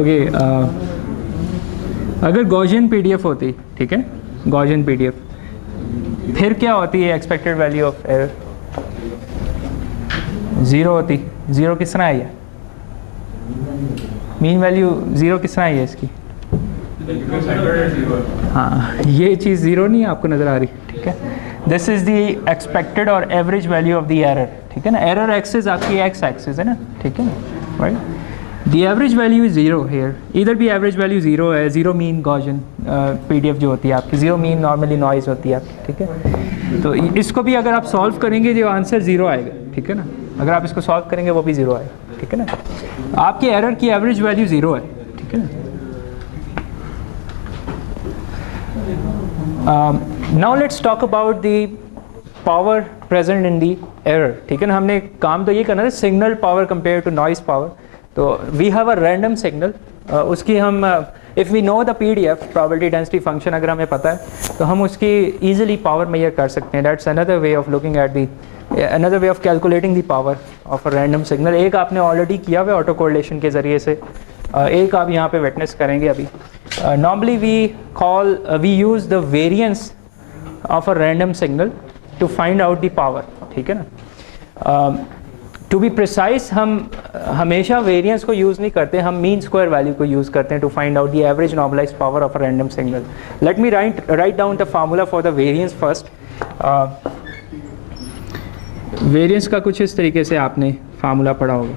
Okay, अगर Gaussian PDF होती, ठीक है, गॉसियन पीडीएफ, फिर क्या होती है expected value of error? Zero होती। ज़ीरो किस तरह आई है? मीन वैल्यू ज़ीरो किस तरह आई है इसकी? हाँ, ये चीज़ ज़ीरो नहीं है, आपको नज़र आ रही, ठीक है। दिस इज़ दी एक्सपेक्टेड और average value of the error, ठीक है ना। एरर एक्सिस आपकी एक्स एक्सिस है ना, ठीक है ना, right. The average value is zero here, इधर भी एवरेज वैल्यू ज़ीरो है। ज़ीरो मीन गॉसियन पीडीएफ जो होती है आपकी, ज़ीरो मीन नॉर्मली नॉइज़ होती है आपकी, ठीक है। तो इसको भी अगर आप सॉल्व करेंगे जो आंसर ज़ीरो आएगा, ठीक है ना। अगर आप इसको सॉल्व करेंगे वो भी ज़ीरो आएगा, ठीक है ना। आपकी एरर की एवरेज वैल्यू ज़ीरो है, ठीक है ना। Now let's talk about the power present in the error, ठीक है ना। हमने काम तो ये करना है signal power compare to noise power. तो we have a random signal, उसकी हम if we know the PDF probability density function अगर हमें पता है तो हम उसकी ईजिली पावर मेजर कर सकते हैं। That's another way of looking at the, another way of calculating the power of a random signal. एक आपने ऑलरेडी किया हुआ ऑटो कोरिलेशन के ज़रिए से, एक आप यहाँ पे विटनेस करेंगे अभी। Normally we use the variance of a random signal to find out the power, ठीक है ना। टू बी प्रिसाइज हम हमेशा वेरिएंस को यूज़ नहीं करते, हम मीन स्क्वायर वैल्यू को यूज़ करते हैं to find out the average normalised power of a random signal. Let me write down the formula for the variance first. Variance का कुछ इस तरीके से आपने फार्मूला पढ़ा होगा,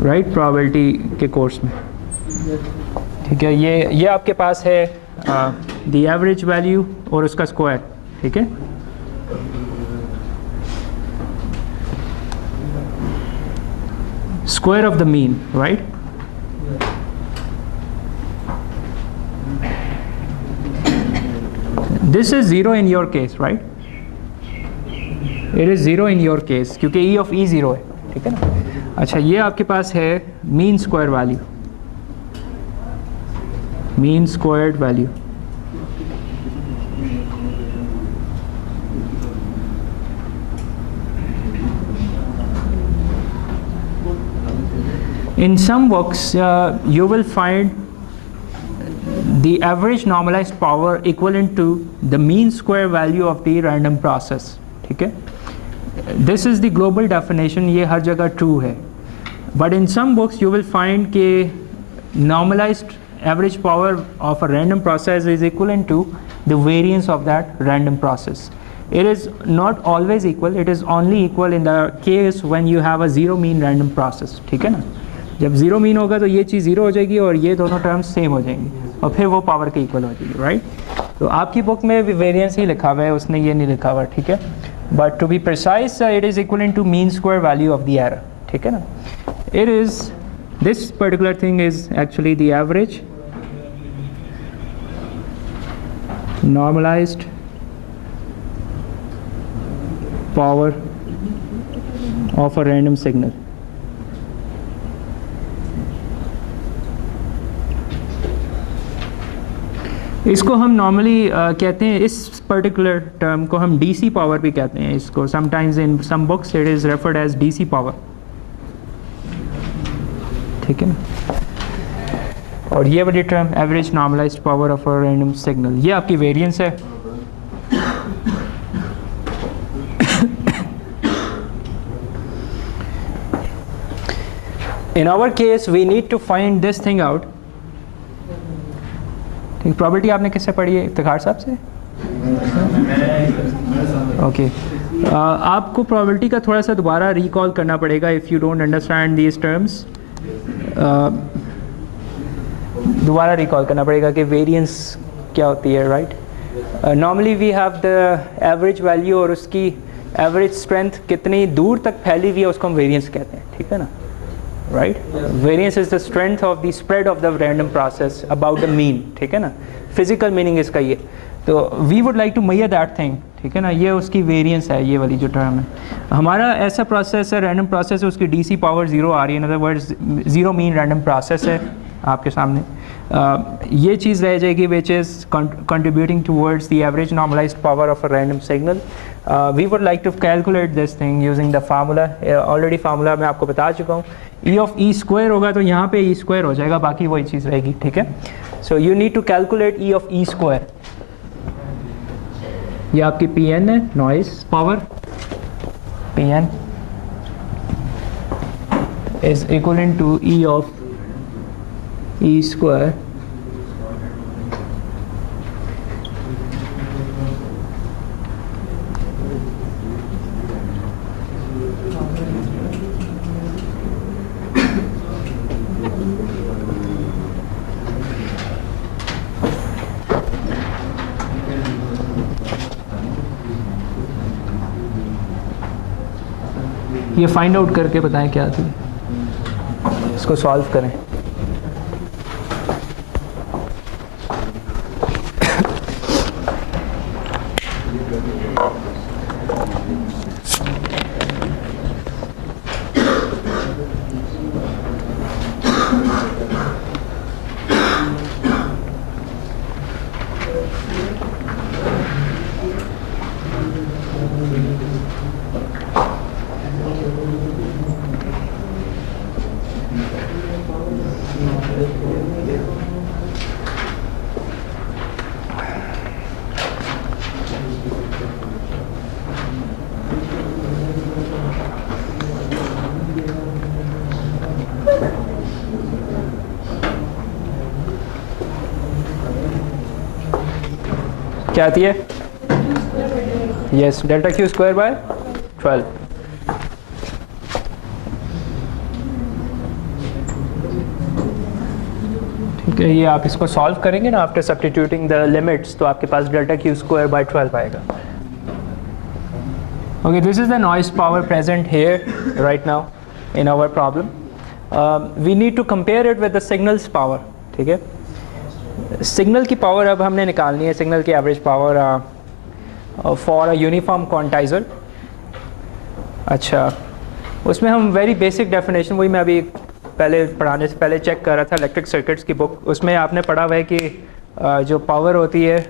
राइट, प्रोबेबिलिटी के कोर्स में, ठीक है। ये आपके पास है द एवरेज वैल्यू और उसका स्क्वायर, ठीक है। Square of the mean, right. This is zero in your case, right. It is zero in your case क्योंकि ई ऑफ ई ज़ीरो है, ठीक है ना। अच्छा, ये आपके पास है mean square value, mean squared value. In some books, you will find the average normalized power equivalent to the mean square value of the random process, ठीक है। This is the global definition, ये हर जगह true है। But in some books you will find कि normalized average power of a random process is equivalent to the variance of that random process. It is not always equal, it is only equal in the case when you have a zero mean random process, ठीक है ना। जब zero mean होगा तो ये चीज़ zero हो जाएगी और ये दोनों टर्म्स सेम हो जाएंगी और फिर वो पावर के इक्वल हो जाएगी, राइट। तो आपकी बुक में भी वेरिएंस ही लिखा हुआ है, उसने ये नहीं लिखा हुआ, ठीक है। But to be precise it is equal to mean square value of the error, ठीक है ना। It is this particular thing is actually the average normalised power of a random signal. इसको हम नॉर्मली कहते हैं, इस पर्टिकुलर टर्म को हम डीसी पावर भी कहते हैं इसको। Sometimes in some books it is referred as DC power, ठीक है ना। और ये वाली term average normalised power of a random signal, ये आपकी वेरिएंस है। In our case we need to find this thing out, ठीक। प्रॉपर्टी आपने किससे पढ़ी है? इफ्तिखार साहब से, ओके। आपको प्रॉपर्टी का थोड़ा सा दोबारा रिकॉल करना पड़ेगा if you don't understand these terms. दोबारा रिकॉल करना पड़ेगा कि वेरिएंस क्या होती है, right. Normally we have the average value और उसकी एवरेज स्ट्रेंथ कितनी दूर तक फैली हुई है उसको हम वेरिएंस कहते हैं, ठीक है ना, right. Variance is the strength of the spread of the random process about the mean, ठीक है ना। फिजिकल मीनिंग इसका ये, तो we would like to measure that thing, ठीक है ना। ये उसकी वेरिएंस है, ये वाली जो टर्म है। हमारा ऐसा प्रोसेस है, रैंडम प्रोसेस है, उसकी डीसी पावर ज़ीरो आ रही है, इन other words zero mean random process है। आपके सामने ये चीज़ रह जाएगी which is contributing towards the average normalized power of a random signal. We would like to calculate this thing using the formula. Already formula मैं आपको बता चुका हूँ. E of E square होगा तो यहाँ पे E square हो जाएगा, बाकी वही चीज़ रहेगी, ठीक है. So you need to calculate E of E square. ये आपकी Pn है, noise power. Pn is equivalent to E of E square ये फाइंड आउट करके बताएं क्या थी, इसको सॉल्व करें. क्या आती है? Yes, delta Q square by 12. ठीक है, ये आप इसको सॉल्व करेंगे ना आफ्टर सब्स्टिट्यूटिंग द लिमिट्स, तो आपके पास डेल्टा क्यू स्क्वायर बाय 12 आएगा. Okay, this is the noise power present here right now in our problem. We need to compare it with the signal's power. ठीक है, signal की power अब हमने निकालनी है, सिग्नल की average power for a uniform quantizer. अच्छा, उसमें हम वेरी बेसिक डेफिनेशन, वही मैं अभी पहले पढ़ाने से पहले चेक कर रहा था इलेक्ट्रिक सर्किट्स की बुक, उसमें आपने पढ़ा हुआ है कि जो पावर होती है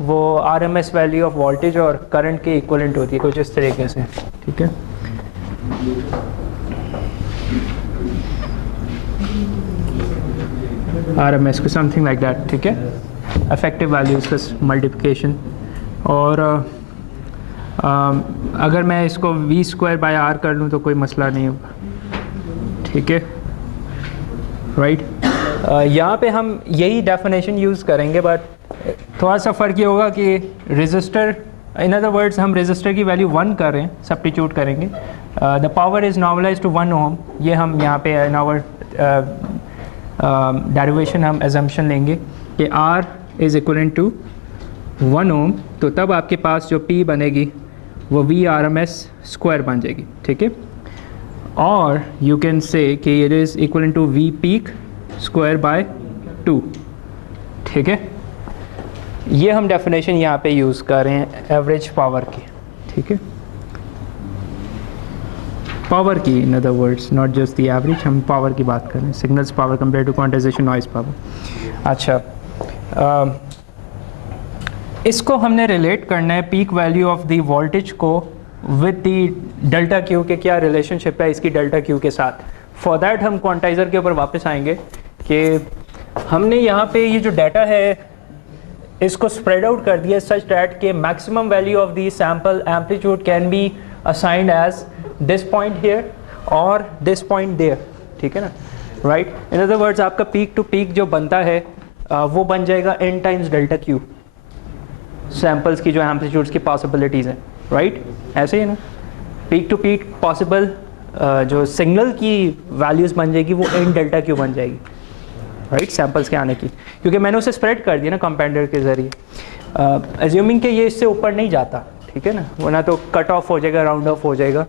वो आरएमएस वैल्यू ऑफ वोल्टेज और करंट के इक्वलेंट होती है, कुछ इस तरीके से. ठीक है, RMS को समथिंग लाइक दैट. ठीक है, इफेक्टिव वैल्यूज़ का मल्टीप्लिकेशन. और अगर मैं इसको V स्क्वायर बाय R कर लूँ तो कोई मसला नहीं होगा. ठीक है, राइट. यहाँ पे हम यही डेफिनेशन यूज़ करेंगे, बट थोड़ा सा फ़र्क ये होगा कि रेजिस्टर, इन अदर वर्ड्स हम रेजिस्टर की वैल्यू 1 कर रहे हैं, सब्स्टिट्यूट करेंगे. The power is normalised to 1 ohm. ये हम यहाँ पे इन आवर डेरिवेशन हम एजम्पशन लेंगे कि R is equivalent to 1 ohm, तो तब आपके पास जो P बनेगी वो VRMS स्क्वायर बन जाएगी. ठीक है, और यू कैन से कि it is equivalent to V peak square by 2. ठीक है, ये हम डेफिनेशन यहाँ पे यूज़ कर रहे हैं एवरेज पावर की. ठीक है, पावर की, in other words, not just the average, हम पावर की बात कर रहे हैं. Signal's power compare to quantization noise power. अच्छा, इसको हमने रिलेट करना है peak value of the voltage को विद द डेल्टा क्यू के क्या रिलेशनशिप है इसकी डेल्टा क्यू के साथ. फॉर दैट हम क्वांटाइजर के ऊपर वापस आएंगे कि हमने यहाँ पे ये जो डाटा है इसको स्प्रेड आउट कर दिया सच दैट के maximum value of the sample amplitude can be assigned as this point here और दिस पॉइंट देयर. ठीक है ना, राइट. इन अदर वर्ड्स आपका पीक टू पीक जो बनता है वो बन जाएगा n times delta Q, samples की जो एम्पलीट्यूड्स की पॉसिबिलिटीज़ हैं. राइट, ऐसे ही ना, पीक टू पीक पॉसिबल जो सिग्नल की वैल्यूज़ बन जाएगी वो n डेल्टा क्यू बन जाएगी. राइट, सैम्पल्स के आने की, क्योंकि मैंने उसे स्प्रेड कर दिया ना कंपाउंडर के ज़रिए, एज्यूमिंग कि ये इससे ऊपर नहीं जाता. ठीक है ना, वरना तो कट ऑफ हो जाएगा, राउंड ऑफ हो जाएगा.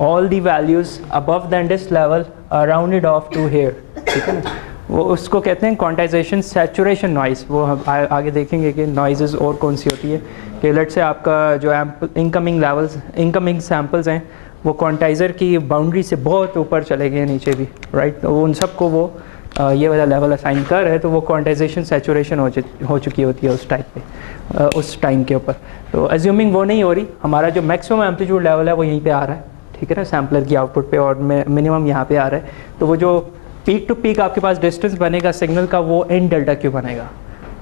All the values above than this level are rounded off to here. ठीक है ना, वो उसको कहते हैं क्वांटाइजेशन सैचुरेशन नॉइज़. वो हम आगे देखेंगे कि नॉइज़ और कौन सी होती है. कि लेट से आपका जो इनकमिंग लेवल्स, इनकमिंग सैम्पल्स हैं वो क्वांटाइज़र की बाउंड्री से बहुत ऊपर चले गए नीचे भी. राइट, तो उन सबको वो ये वाला लेवल असाइन कर रहे हैं तो वो क्वांटाइजेशन सैचुरेशन हो चुकी होती है उस टाइप पे, उस टाइम के ऊपर। तो अज्यूमिंग वो नहीं हो रही, हमारा जो मैक्सिमम एम्पलीट्यूड लेवल है वो यहीं पे आ रहा है, ठीक है ना, सैम्पलर की आउटपुट पे, और मिनिमम यहाँ पे आ रहा है। तो वो जो पीक टू पीक आपके पास डिस्टेंस बनेगा सिग्नल का, वो n डेल्टा क्यू बनेगा,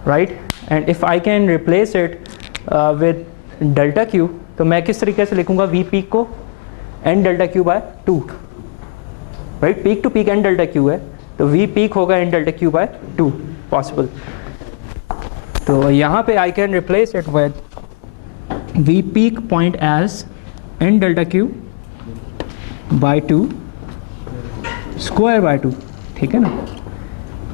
right. And if I can replace it with delta Q, तो मैं किस तरीके से लिखूँगा वी पीक को n delta Q by 2, right. Peak to peak n delta Q है, तो वी पीक होगा n delta Q by 2 possible. तो यहाँ पे I can replace it with V peak point as n delta Q by 2 square by 2, ठीक है ना,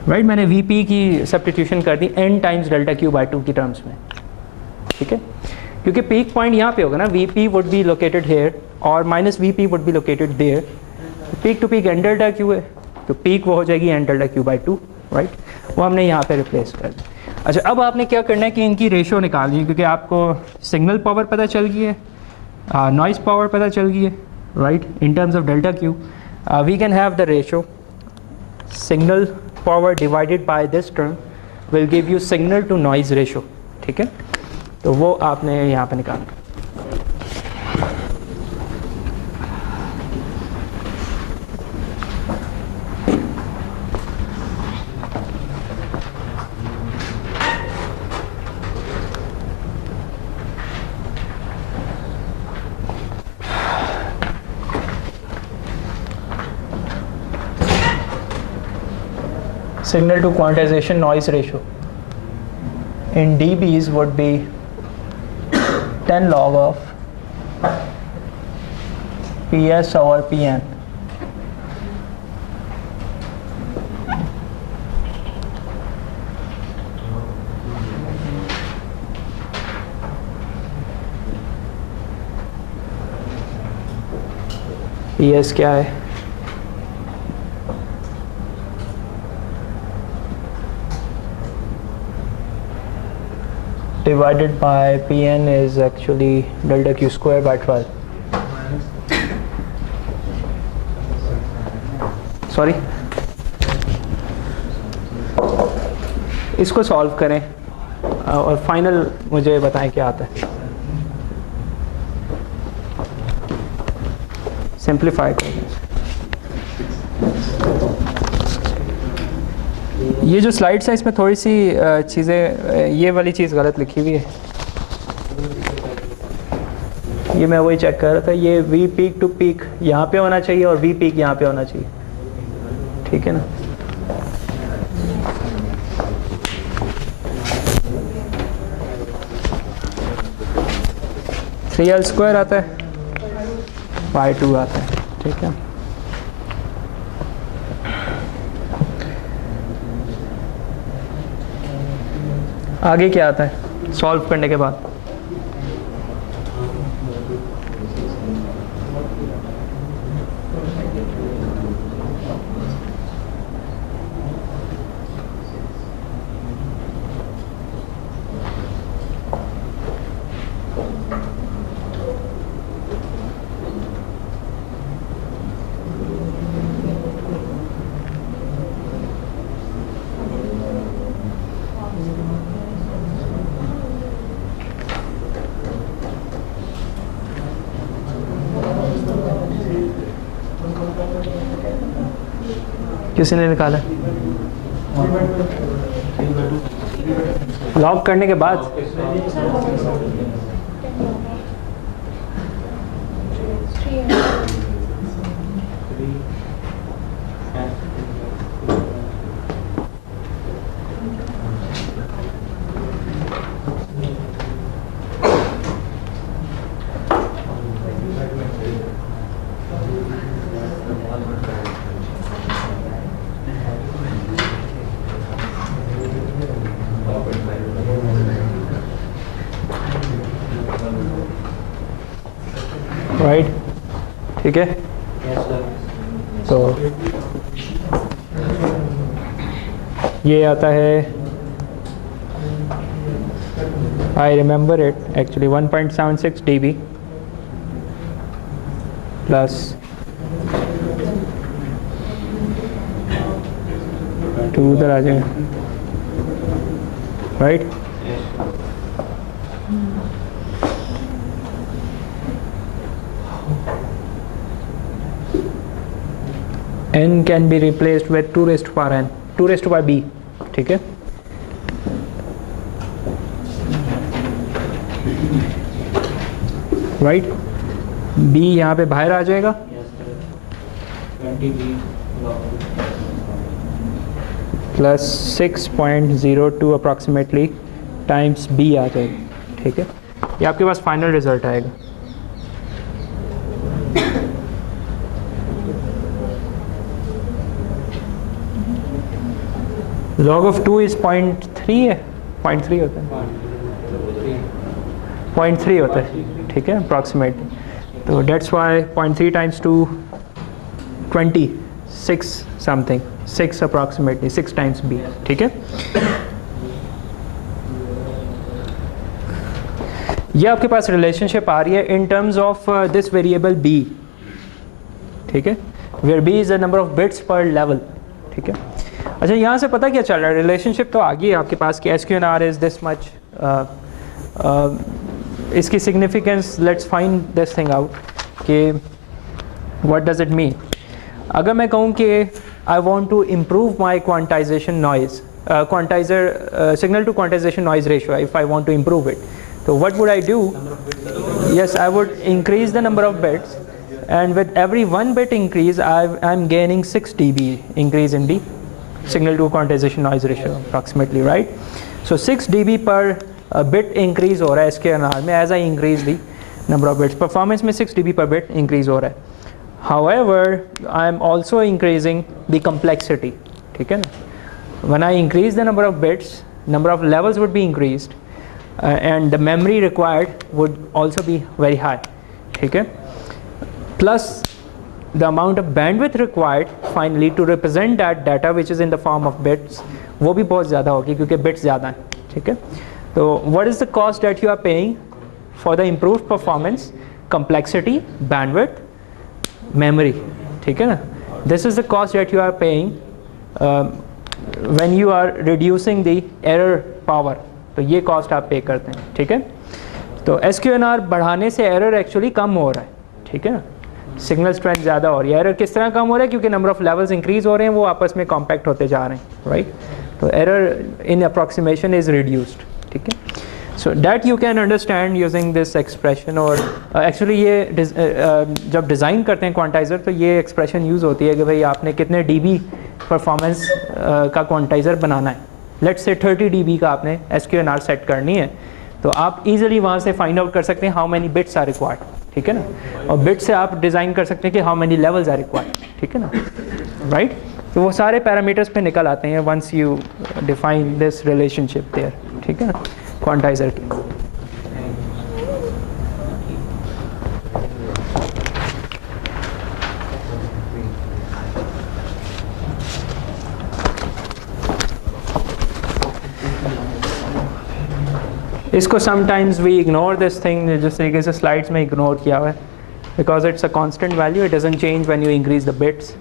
right. मैंने वी पी की सब्स्टिट्यूशन कर दी n times delta Q by 2 की टर्म्स में, ठीक है, क्योंकि पीक पॉइंट यहाँ पे होगा ना, V P would be located here और minus V P would be located there. Peak to peak n delta Q है, तो पीक वो हो जाएगी n delta Q by 2, right. वो हमने यहाँ पे रिप्लेस कर दिया। अच्छा, अब आपने क्या करना है कि इनकी रेशो निकालनी है, क्योंकि आपको सिग्नल पावर पता चल गई है, नॉइज़ पावर पता चल गई है, right, in terms of delta Q. We can have the ratio signal power divided by this term will give you signal to noise ratio, ठीक है। तो वो आपने यहाँ पे निकालना। Signal to quantization noise ratio in dBs would be 10 log of PS over Pn. PS क्या है? Divided by Pn is actually delta Q square by 12. Sorry, इसको सॉल्व करें और फाइनल मुझे बताएं क्या आता है। सिंप्लीफाई करें। ये जो स्लाइड्स है इसमें थोड़ी सी चीज़ें, ये वाली चीज़ गलत लिखी हुई है, ये मैं वही चेक कर रहा था। ये वी पीक टू पीक यहाँ पे होना चाहिए और वी पीक यहाँ पे होना चाहिए, ठीक है ना। थ्री एल स्क्वायर आता है, बाई 2 आता है, ठीक है। आगे क्या आता है सॉल्व करने के बाद? किसी ने निकाला? लॉग करने के बाद राइट, ठीक है। तो ये आता है, I remember it actually 1.76 dB plus 2 उधर आ जाएगा, right. n can be replaced with 2 raised to power n, 2 raised to power b, ठीक है। राइट, b यहाँ पे बाहर आ जाएगा, प्लस 6.02 अप्रॉक्सीमेटली टाइम्स b आ जाएगा, ठीक है। ये आपके पास फाइनल रिजल्ट आएगा। log of 2 is 0.3 है, 0.3 होता है, 0.3 होता है, ठीक है, अप्रॉक्सीमेटली। तो that's why 0.3 times 2 26 something, 6 approximately, 6 times b, ठीक है। ये आपके पास रिलेशनशिप आ रही है in terms of this variable b, ठीक है, where b is the number of bits per level, ठीक है। अच्छा, यहाँ से पता क्या चल रहा है, रिलेशनशिप तो आ गई है आपके पास कि SQ&R इज दिस मच। इसकी significance, let's find this thing out कि व्हाट डज इट मीन। अगर मैं कहूँ कि I want to improve my quantization noise, quantizer signal to quantization noise ratio, if I want to improve it, तो what would I do? Yes, I would increase the number of bits, and with every 1 bit increase I'm gaining 6 dB increase in the signal to quantization noise ratio approximately, right? So 6 dB per bit increase हो रहा है SQ&R में as I increase the number of bits. Performance में 6 dB per bit increase हो रहा है। However, I am also increasing the complexity, ठीक है ना? When I increase the number of bits, number of levels would be increased, and the memory required would also be very high, ठीक है? Plus the amount of bandwidth required finally to represent that data which is in the form of bits, वो भी बहुत ज़्यादा होगी क्योंकि bits ज़्यादा हैं, ठीक है। तो what is the cost that you are paying for the improved performance? Complexity, bandwidth, memory, ठीक है ना। This is the cost that you are paying when you are reducing the error power, तो ये cost आप pay करते हैं, ठीक है। तो SQ&R बढ़ाने से error actually कम हो रहा है, ठीक है ना, सिग्नल स्ट्रेंथ ज़्यादा हो रही है। एरर किस तरह कम हो रहा है? क्योंकि नंबर ऑफ लेवल्स इंक्रीज हो रहे हैं, वो आपस में कॉम्पैक्ट होते जा रहे हैं, राइट। तो error in approximation is reduced, ठीक है। So that you can understand using this expression. और एक्चुअली ये जब डिज़ाइन करते हैं क्वांटाइज़र तो ये एक्सप्रेशन यूज़ होती है कि भाई आपने कितने dB परफॉर्मेंस का क्वांटाइज़र बनाना है। लेट्स से 30 dB का आपने SQ&R सेट करनी है, तो आप इजीली वहाँ से फाइंड आउट कर सकते हैं how many bits are required, ठीक है ना। और बिट से आप डिज़ाइन कर सकते हैं कि how many levels are required, ठीक है ना, राइट। तो वो सारे पैरामीटर्स पे निकल आते हैं once you define this relationship there, ठीक है ना, क्वांटाइजर की। इसको sometimes we ignore this thing, जिस तरीके से स्लाइड्स में इग्नोर किया हुआ है, because it's a constant value, it doesn't change when you increase the bits.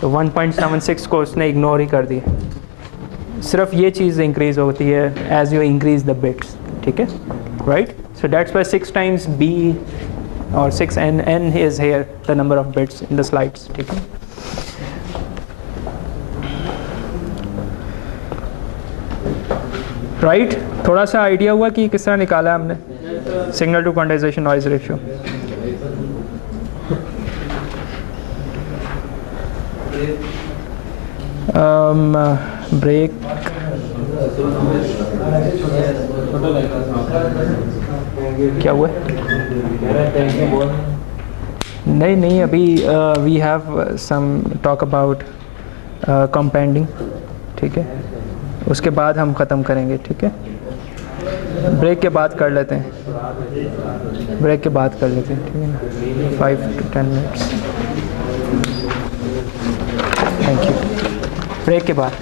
तो 1.76 को उसने इग्नोर ही कर दिया, सिर्फ ये चीज़ इंक्रीज होती है as you increase the bits, ठीक है, right. So that's why 6 times b और 6n is here the number of bits in the slides, ठीक है। राइट, थोड़ा सा आइडिया हुआ कि किस तरह निकाला है हमने signal to quantization noise ratio. Break क्या हुआ? नहीं अभी we have some talk about compounding, ठीक है, उसके बाद हम ख़त्म करेंगे, ठीक है। ब्रेक के बाद कर लेते हैं, ब्रेक के बाद कर लेते हैं, ठीक है ना, 5 to 10 मिनट्स। थैंक यू, ब्रेक के बाद।